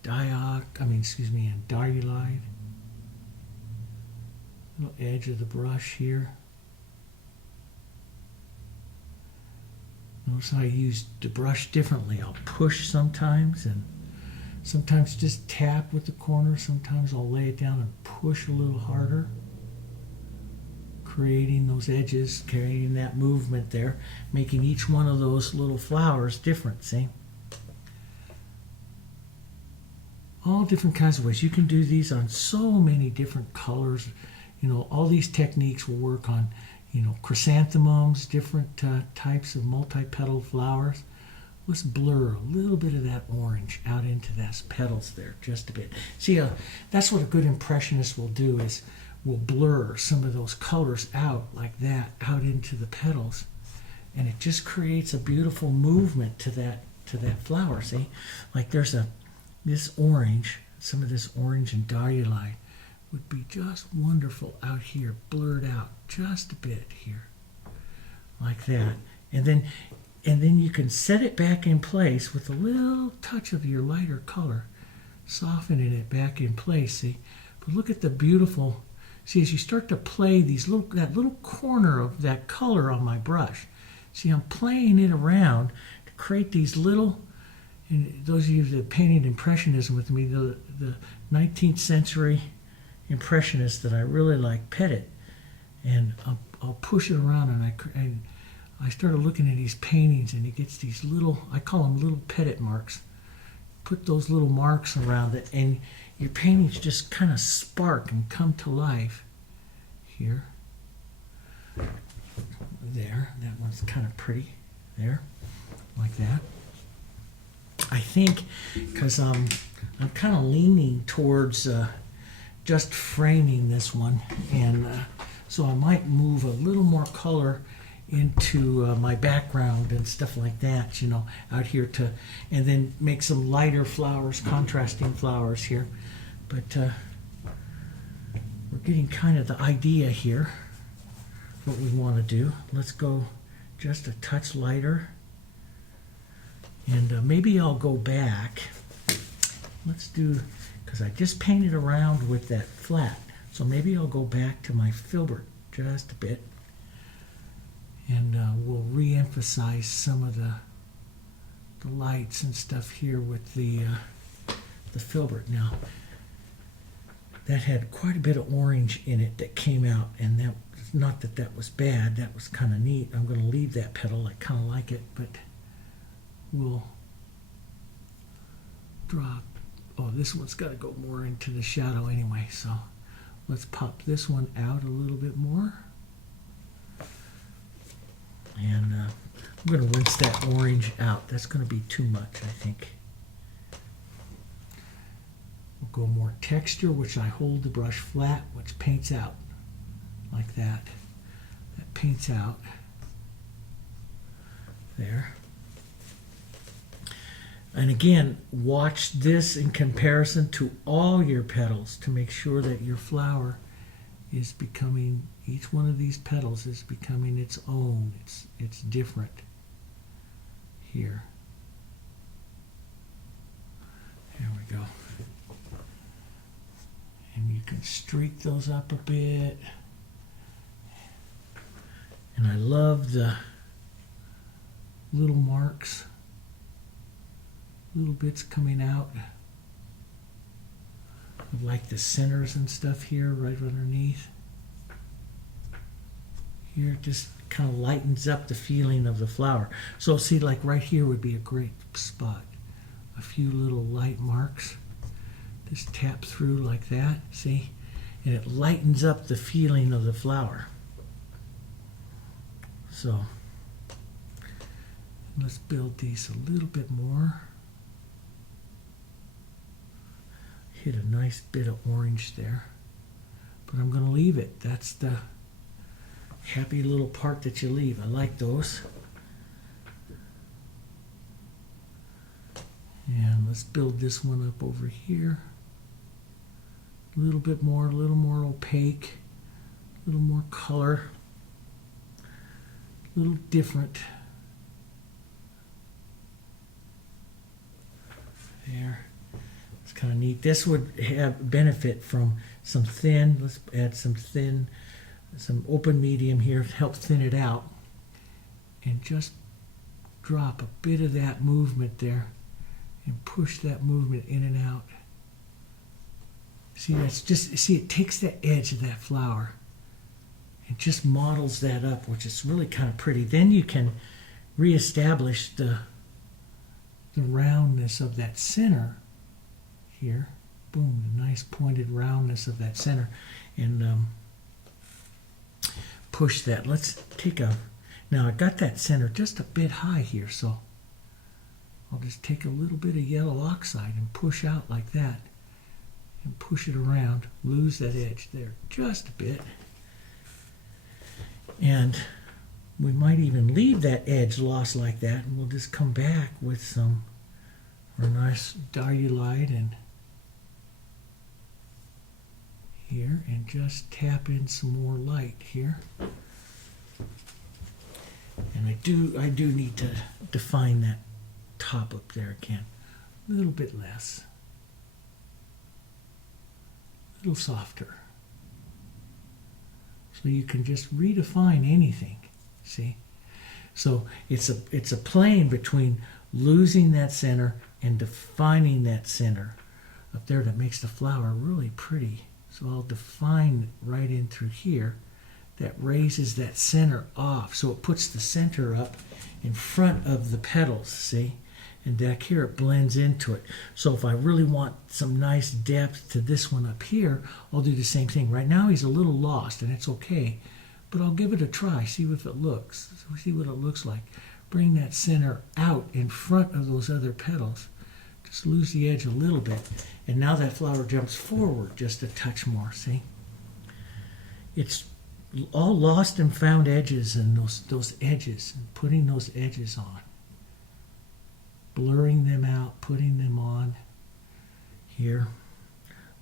and diarylite. Little edge of the brush here. Notice how I use the brush differently. I'll push sometimes, and sometimes just tap with the corner. Sometimes I'll lay it down and push a little harder, creating those edges, creating that movement there, making each one of those little flowers different, see? All different kinds of ways. You can do these on so many different colors. All these techniques will work on, chrysanthemums, different types of multi-petaled flowers. Let's blur a little bit of that orange out into those petals there, just a bit. See, that's what a good impressionist will do, is will blur some of those colors out like that, out into the petals. And it just creates a beautiful movement to that flower, see? Like there's this orange, some of this orange and diarylite would be just wonderful out here, blurred out just a bit here, like that. And then you can set it back in place with a little touch of your lighter color, softening it back in place, see? But look at the beautiful, see, as you start to play that little corner of that color on my brush, see, I'm playing it around to create these little, and those of you that painted Impressionism with me, the 19th century Impressionists that I really like, Pettit, and I'll push it around, and I started looking at these paintings, and he gets these little, I call them little Pettit marks. Put those little marks around it, and your paintings just kind of spark and come to life here. There, that one's kind of pretty there, like that. I think because I'm kind of leaning towards just framing this one, and so I might move a little more color into my background and stuff like that, you know, out here to, and then make some lighter flowers, contrasting flowers here. But we're getting kind of the idea here, what we want to do. Let's go just a touch lighter, and maybe I'll go back. Let's do, because I just painted around with that flat, so maybe I'll go back to my filbert just a bit, and we'll re-emphasize some of the lights and stuff here with the filbert. Now, that had quite a bit of orange in it that came out, and that, not that that was bad, that was kind of neat. I'm going to leave that petal, I kind of like it, but we'll drop, oh, this one's got to go more into the shadow anyway, so let's pop this one out a little bit more. And I'm going to rinse that orange out. That's going to be too much, I think. We'll go more texture, which I hold the brush flat, which paints out like that. That paints out there. And again, watch this in comparison to all your petals to make sure that your flower is becoming, each one of these petals is becoming its own. It's different here. There we go. And you can streak those up a bit. And I love the little marks, little bits coming out. I like the centers and stuff here right underneath. Here it just kind of lightens up the feeling of the flower. So see, like right here would be a great spot. A few little light marks. Just tap through like that, see? And it lightens up the feeling of the flower. So let's build these a little bit more. Hit a nice bit of orange there, but I'm going to leave it. That's the happy little part that you leave. I like those. And let's build this one up over here. A little bit more, a little more opaque, a little more color, a little different. There. It's kind of neat. This would have benefit from some thin, let's add some thin, some open medium here to help thin it out. And just drop a bit of that movement there and push that movement in and out. See, that's just, see, it takes the edge of that flower and just models that up, which is really kind of pretty. Then you can reestablish the roundness of that center here. Boom, the nice pointed roundness of that center, and push that. Let's take a, now I got that center just a bit high here, so I'll just take a little bit of yellow oxide and push out like that and push it around, lose that edge there just a bit, and we might even leave that edge lost like that, and we'll just come back with some nice dialite and here, and just tap in some more light here. And I do need to define that top up there again. A little bit less. A little softer. So you can just redefine anything. See? So it's a plane between losing that center and defining that center up there that makes the flower really pretty. So I'll define right in through here. That raises that center off. So it puts the center up in front of the petals, see? And back here it blends into it. So if I really want some nice depth to this one up here, I'll do the same thing. Right now he's a little lost, and it's okay, but I'll give it a try, see if it looks. See what it looks like. Bring that center out in front of those other petals. Just lose the edge a little bit. And now that flower jumps forward just a touch more, see? It's all lost and found edges, and those edges, and putting those edges on. Blurring them out, putting them on. Here,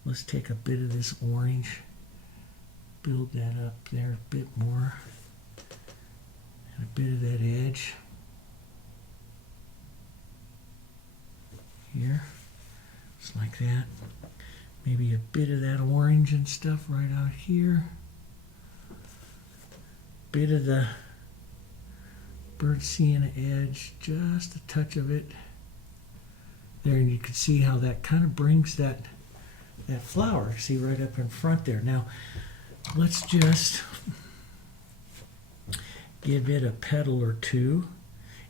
let's take a bit of this orange, build that up there a bit more, and a bit of that edge. Here, just like that. Maybe a bit of that orange and stuff right out here. Bit of the burnt sienna edge, just a touch of it there, and you can see how that kind of brings that flower, see, right up in front there. Now let's just give it a petal or two.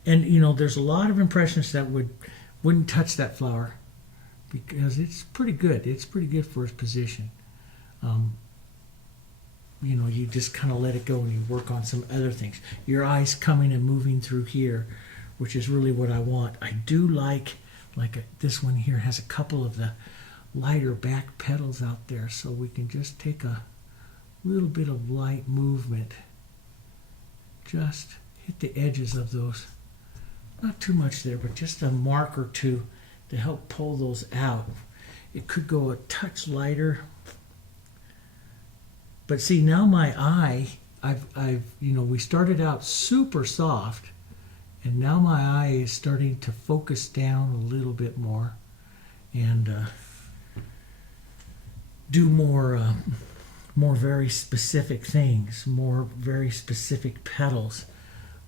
And you know, there's a lot of impressionists that wouldn't touch that flower because it's pretty good. It's pretty good for its position. You know, you just kind of let it go and you work on some other things. Your eyes coming and moving through here, which is really what I want. I do like this one here has a couple of the lighter back petals out there, so we can just take a little bit of light movement. Just hit the edges of those. Not too much there, but just a mark or two to help pull those out. It could go a touch lighter. But see, now my eye, you know, we started out super soft, and now my eye is starting to focus down a little bit more, and do more very specific things, more very specific petals.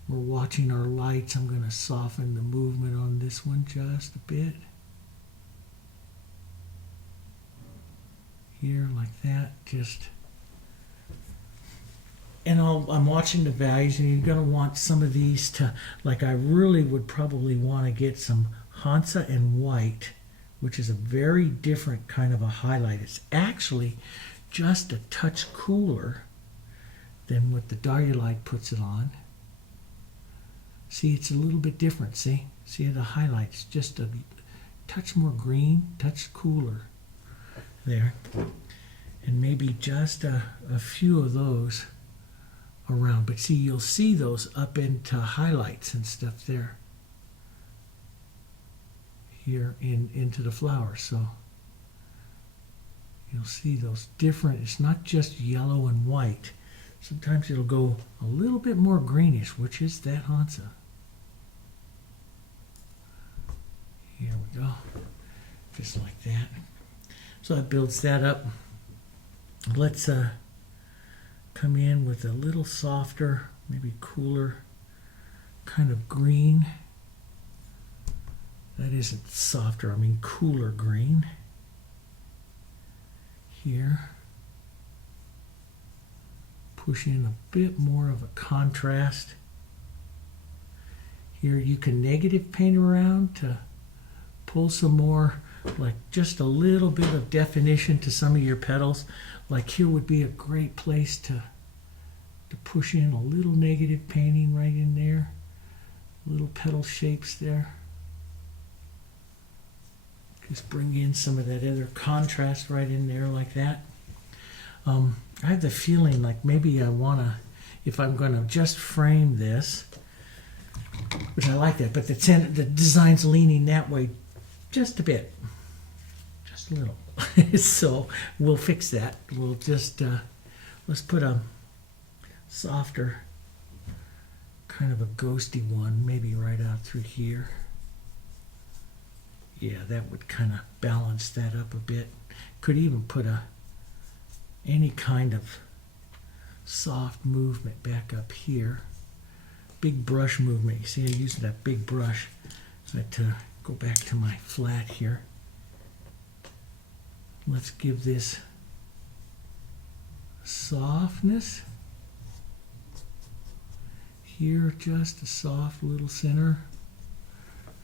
We're watching our lights. I'm going to soften the movement on this one just a bit. Here, like that, just. And I'm watching the values, and you're going to want some of these to, like, I really would probably want to get some Hansa and white, which is a very different kind of a highlight. It's actually just a touch cooler than what the Dahlia light puts it on. See, it's a little bit different, see? See the highlights, just a touch more green, touch cooler there. And maybe just a few of those around, but see, you'll see those up into highlights and stuff there here into the flowers. So you'll see those different, it's not just yellow and white. Sometimes it'll go a little bit more greenish, which is that Hansa. Here we go, just like that. So that builds that up. Let's come in with a little softer, maybe cooler kind of green. That isn't softer, I mean cooler green. Here. Push in a bit more of a contrast. Here you can negative paint around to pull some more, like just a little bit of definition to some of your petals. Like here would be a great place to push in a little negative painting right in there. Little petal shapes there. Just bring in some of that other contrast right in there like that. I have the feeling like maybe I want to, if I'm going to just frame this, which I like that, but the design's leaning that way just a bit. Just a little. So we'll fix that. We'll just, let's put a softer, kind of a ghosty one, maybe right out through here. Yeah, that would kind of balance that up a bit. Could even put any kind of soft movement back up here. Big brush movement. You see, I'm using that big brush. But go back to my flat here. Let's give this softness. Here, just a soft little center.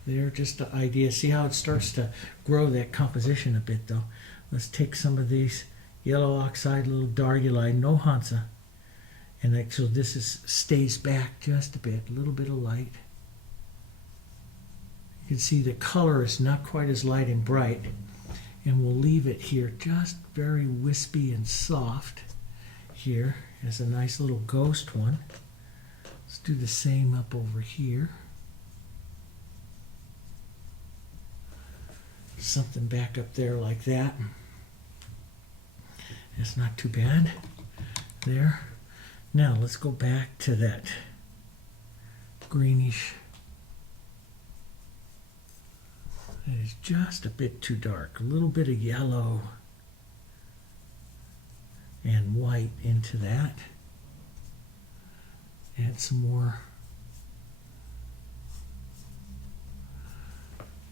There, just the idea. See how it starts to grow that composition a bit though. Let's take some of these yellow oxide, little darguli, no Hansa. And that, so this stays back just a bit, a little bit of light. You can see the color is not quite as light and bright. And we'll leave it here just very wispy and soft here as a nice little ghost one. Let's do the same up over here. Something back up there like that. That's not too bad. There. Now let's go back to that greenish. It is just a bit too dark. A little bit of yellow and white into that. Add some more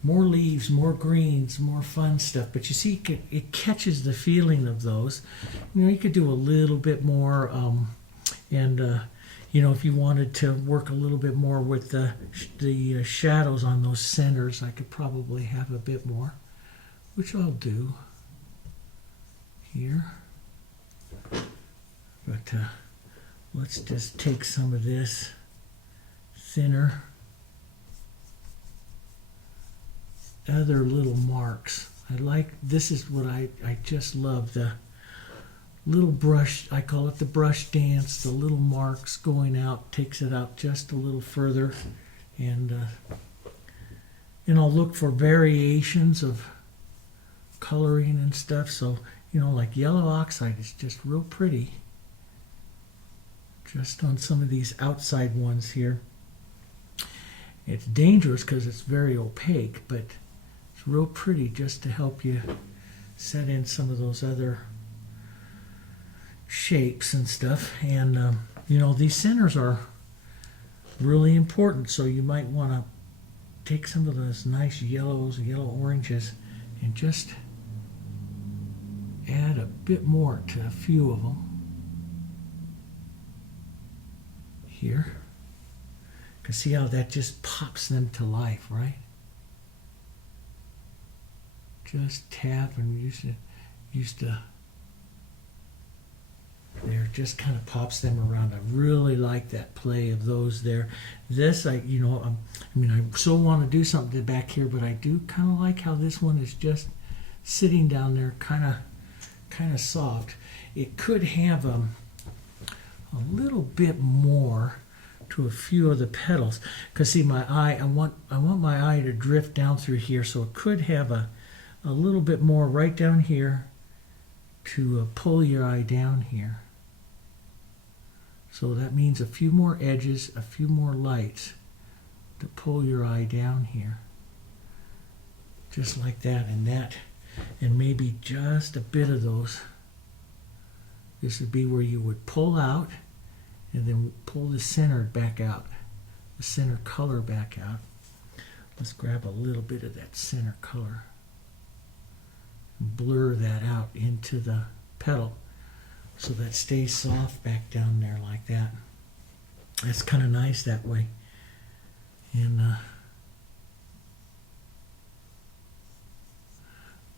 leaves, more greens, more fun stuff. But you see, it catches the feeling of those. You know, you could do a little bit more, you know, if you wanted to work a little bit more with the shadows on those centers, I could probably have a bit more, which I'll do here. But let's just take some of this thinner. Other little marks. I like, this is what I just love, the little brush, I call it the brush dance, the little marks going out, takes it out just a little further. And I'll look for variations of coloring and stuff. So, you know, like yellow oxide is just real pretty. Just on some of these outside ones here. It's dangerous because it's very opaque, but it's real pretty just to help you set in some of those other shapes and stuff. And you know, these centers are really important, so you might want to take some of those nice yellows, yellow oranges, and just add a bit more to a few of them here. You can see how that just pops them to life, right? Just tap and used to there, just kind of pops them around. I really like that play of those there. This, I mean, I so want to do something back here, but I do kind of like how this one is just sitting down there, kind of soft. It could have a little bit more to a few of the petals, because see, my eye, I want my eye to drift down through here, so it could have a little bit more right down here to pull your eye down here. So that means a few more edges, a few more lights to pull your eye down here. Just like that, and maybe just a bit of those. This would be where you would pull out and then pull the center back out, the center color back out. Let's grab a little bit of that center color and blur that out into the petal so that stays soft back down there like that. That's kind of nice that way. And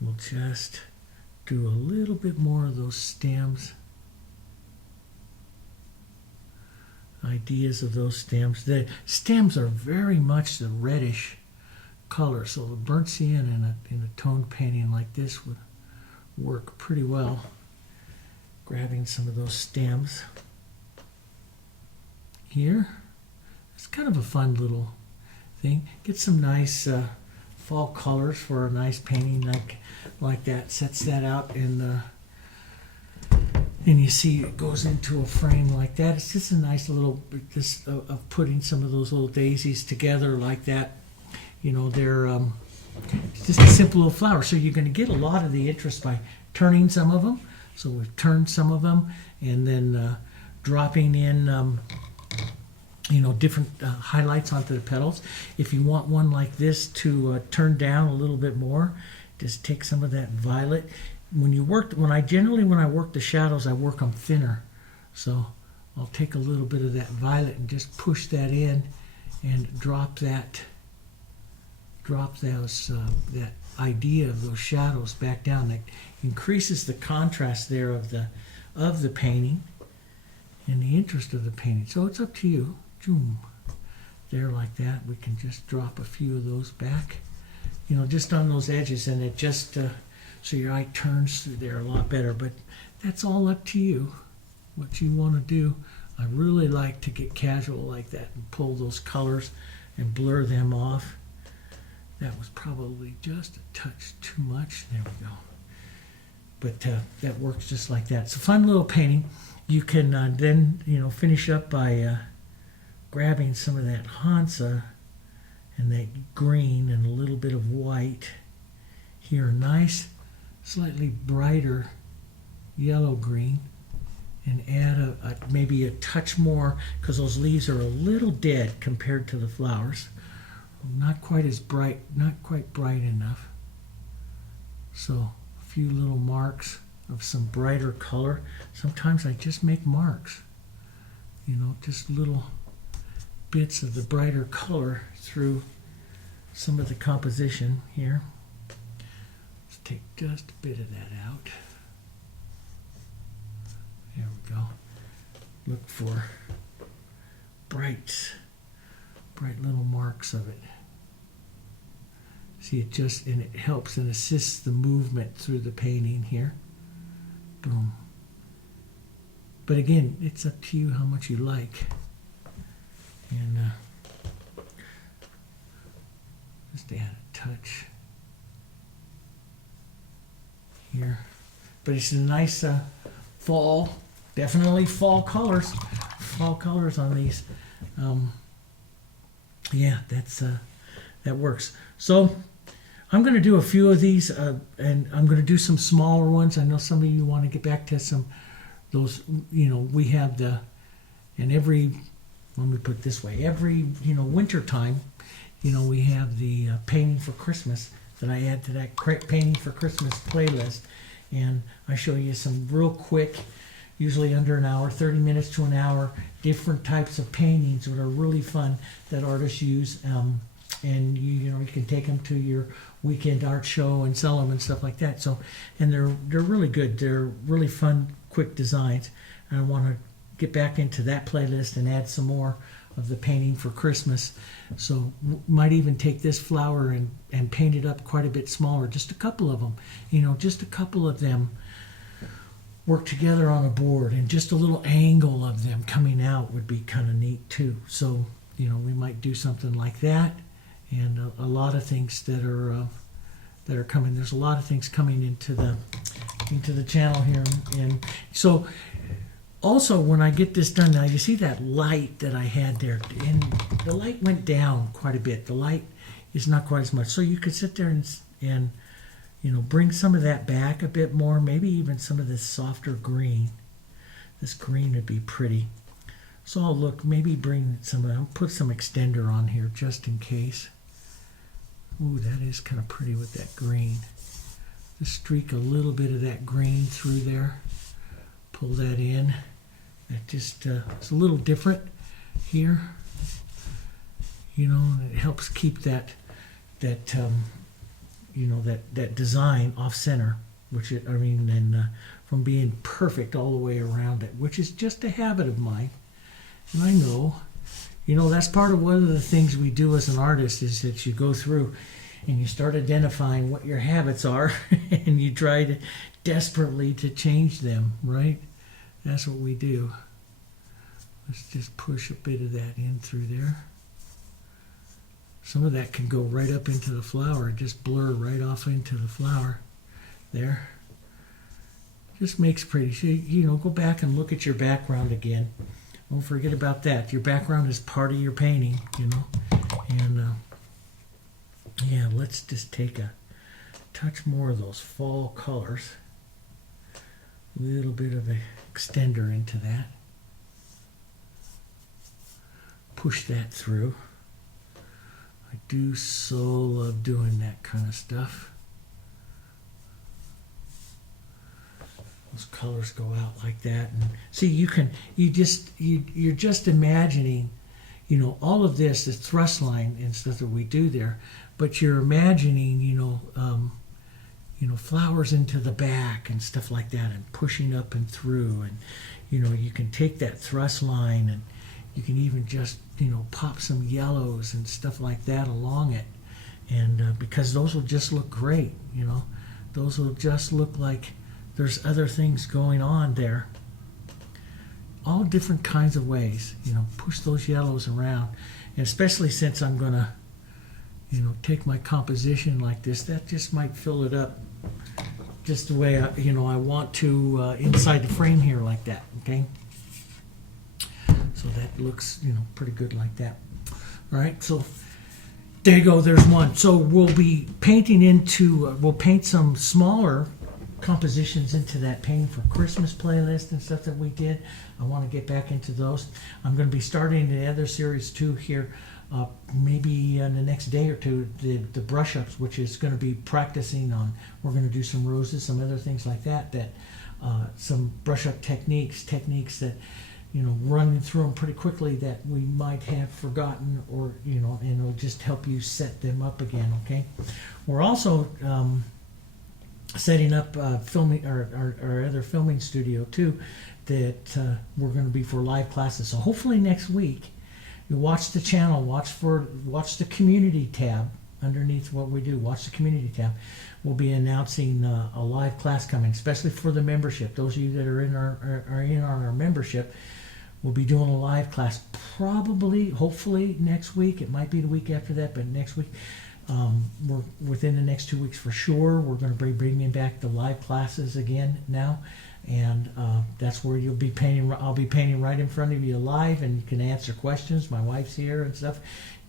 we'll just do a little bit more of those stems. Ideas of those stems. The stems are very much the reddish color, so the burnt sienna in a toned painting like this would work pretty well. Grabbing some of those stems here. It's kind of a fun little thing. Get some nice fall colors for a nice painting like that. Sets that out, and you see it goes into a frame like that. It's just a nice little of putting some of those little daisies together like that. You know, they're it's just a simple little flower. So you're going to get a lot of the interest by turning some of them. So we've turned some of them, and then dropping in you know, different highlights onto the petals. If you want one like this to turn down a little bit more, just take some of that violet. When I work the shadows, I work them thinner. So I'll take a little bit of that violet and just push that in and drop that drop those that idea of those shadows back down. That increases the contrast there of the painting and the interest of the painting. So it's up to you. Zoom. There like that. We can just drop a few of those back, just on those edges, and it just so your eye turns through there a lot better. But that's all up to you, what you want to do. I really like to get casual like that and pull those colors and blur them off. That was probably just a touch too much. There we go. But that works just like that. It's a fun little painting. You can then finish up by grabbing some of that Hansa and that green and a little bit of white here. Nice, slightly brighter yellow green, and add maybe a touch more, because those leaves are a little dead compared to the flowers. Not quite as bright, not quite bright enough. So a few little marks of some brighter color. Sometimes I just make marks, just little bits of the brighter color through some of the composition here. Let's take just a bit of that out. There we go. Look for bright little marks of it. See, and it helps and assists the movement through the painting here. Boom. But again, it's up to you how much you like. And just add a touch here. But it's a nice fall, definitely fall colors on these. Yeah, that works. So I'm going to do a few of these, and I'm going to do some smaller ones. I know some of you want to get back to those, we have let me put it this way, every, winter time, we have the painting for Christmas that I add to that painting for Christmas playlist. And I show you some real quick, usually under an hour, 30 minutes to an hour, different types of paintings that are really fun that artists use. And you can take them to your weekend art show and sell them and stuff like that. So, and they're really good. They're really fun, quick designs. And I want to get back into that playlist and add some more of the painting for Christmas. So might even take this flower and paint it up quite a bit smaller, just a couple of them. Just a couple of them work together on a board, and just a little angle of them coming out would be kind of neat too. So, we might do something like that. And a lot of things that are coming. There's a lot of things coming into the channel here. And so also, when I get this done, now you see that light that I had there, and the light went down quite a bit. The light is not quite as much. So you could sit there and bring some of that back a bit more, maybe even some of this softer green. This green would be pretty. So I'll maybe bring I'll put some extender on here just in case. Ooh, that is kind of pretty with that green. Just streak a little bit of that green through there. Pull that in. That just it's a little different here. And it helps keep that design off center, from being perfect all the way around it, which is just a habit of mine. And I know, that's part of one of the things we do as an artist, is that you go through and you start identifying what your habits are and you try desperately to change them, right? That's what we do. Let's just push a bit of that in through there. Some of that can go right up into the flower, just blur right off into the flower there. Just makes pretty. So, go back and look at your background again. Don't forget about that. Your background is part of your painting, And yeah, let's just take a touch more of those fall colors. A little bit of an extender into that. Push that through. I do so love doing that kind of stuff. Those colors go out like that, and see, you're just imagining, you know, all of this, the thrust line and stuff that we do there, but you're imagining, you know, flowers into the back and stuff like that, and pushing up and through, and you know, you can take that thrust line and you can even just, you know, pop some yellows and stuff like that along it, and because those will just look great, you know, those will just look like there's other things going on there, all different kinds of ways, you know, push those yellows around, and especially since I'm gonna, you know, take my composition like this, that just might fill it up just the way I, you know, I want to inside the frame here like that, okay? So that looks, you know, pretty good like that. All right, so there you go, there's one. So we'll be painting into, we'll paint some smaller compositions into that Painting for Christmas playlist and stuff that we did. I want to get back into those. I'm going to be starting the other series too here, maybe in the next day or two, the brush ups, which is going to be practicing on. We're going to do some roses, some other things like that, some brush up techniques that, you know, running through them pretty quickly that we might have forgotten, or, you know, and it'll just help you set them up again, okay? We're also setting up filming our other filming studio too, that we're going to be for live classes. So hopefully next week, you watch the channel, watch the community tab underneath what we do. Watch the community tab. We'll be announcing a live class coming, especially for the membership. Those of you that are in our membership, we'll be doing a live class probably, hopefully next week. It might be the week after that, but next week. We're within the next 2 weeks for sure. We're going to be bringing back the live classes again now, and that's where you'll be painting. I'll be painting right in front of you live, and you can answer questions. My wife's here and stuff.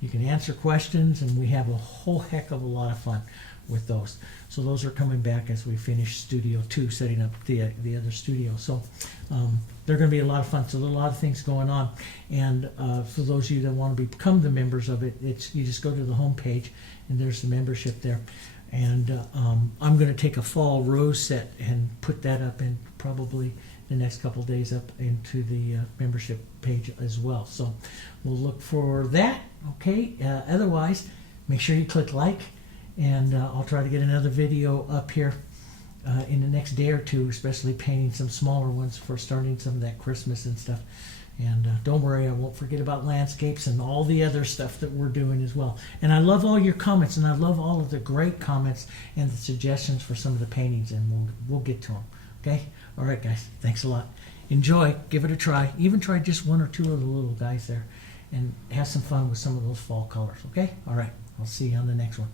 You can answer questions, and we have a whole heck of a lot of fun with those. So those are coming back as we finish Studio 2, setting up the other studio. So they're going to be a lot of fun. So there's a lot of things going on. And for those of you that want to become the members of it, you just go to the home page, and there's the membership there. And I'm going to take a fall rose set and put that up in probably the next couple days up into the membership page as well. So we'll look for that. Okay. Otherwise, make sure you click like, and I'll try to get another video up here in the next day or two, especially painting some smaller ones for starting some of that Christmas and stuff. And don't worry, I won't forget about landscapes and all the other stuff that we're doing as well. And I love all your comments, and I love all of the great comments and the suggestions for some of the paintings, and we'll get to them. Okay? All right, guys. Thanks a lot. Enjoy. Give it a try. Even try just one or two of the little guys there, and have some fun with some of those fall colors. Okay? All right. I'll see you on the next one.